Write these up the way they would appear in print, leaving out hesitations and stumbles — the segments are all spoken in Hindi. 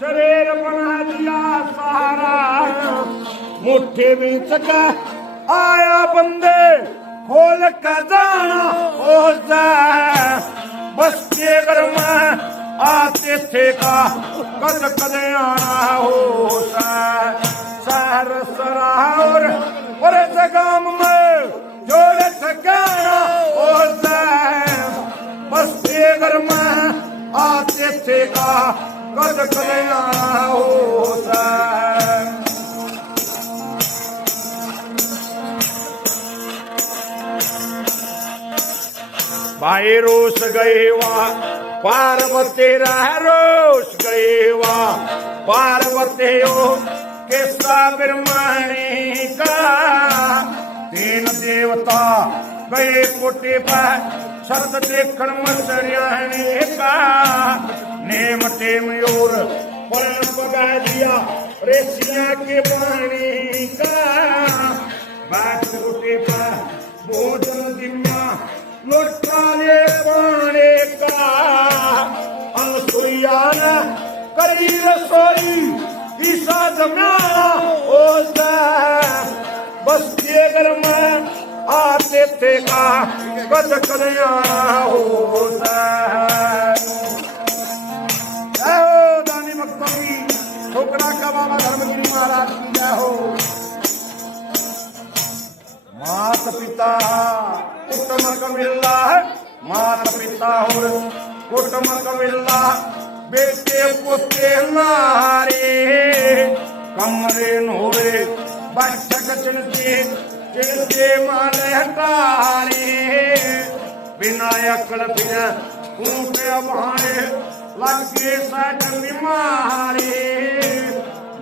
शरीर बना दिया सहारा मुट्ठी बीच का आया बंदे खोल का जाना हो जाए बस के घर में आते थे का कद कद आना हो शहर सराहर और जगाम में जोड़े ठिकाना हो जाए बस के घर में आते थे का कद कद आना हो भाई रोस गए वहाँ पार्वती रोस गए वहाँ पार्वती हो के ब्रह्मणी का तीन देवता गए कोटे पर सत देखण मसरियाने का नेम टेम और परण पगा दिया रेसिया के पानी का बैठ कोटे पर भोजन दिम्या लुटाले पाने का अनसुईया ने करी रसोई ईसा जमाना हो जाए बस के घर में आते थे का कद कन्या हो जाए दानी भक्तों की छोकरा का बाबा धर्मगिरी महाराज की जय हो। मात पिता कुटुंब कमिल्ला है मात पिता और कुटुंब कमिल्ला बेटे पोते नारे कमरे नोरे बैठक चिंते चिंते माले हटारे विनायक फिर ऊँटे भारे लगे सट बीमारे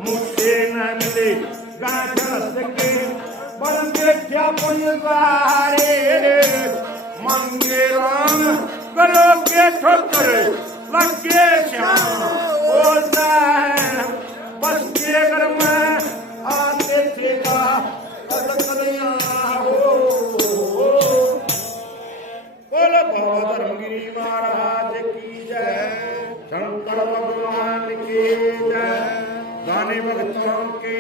मुझसे न मिले गाजर के बंदे क्या पुनवारे मंगे राम करो के ठोकर लगे श्याम होता है बस के घर में आते थे का कदकदिया हो बोलो बाबा धर्मगिरी महाराज की जय शंकर भगवान की जय गाने भक्तों के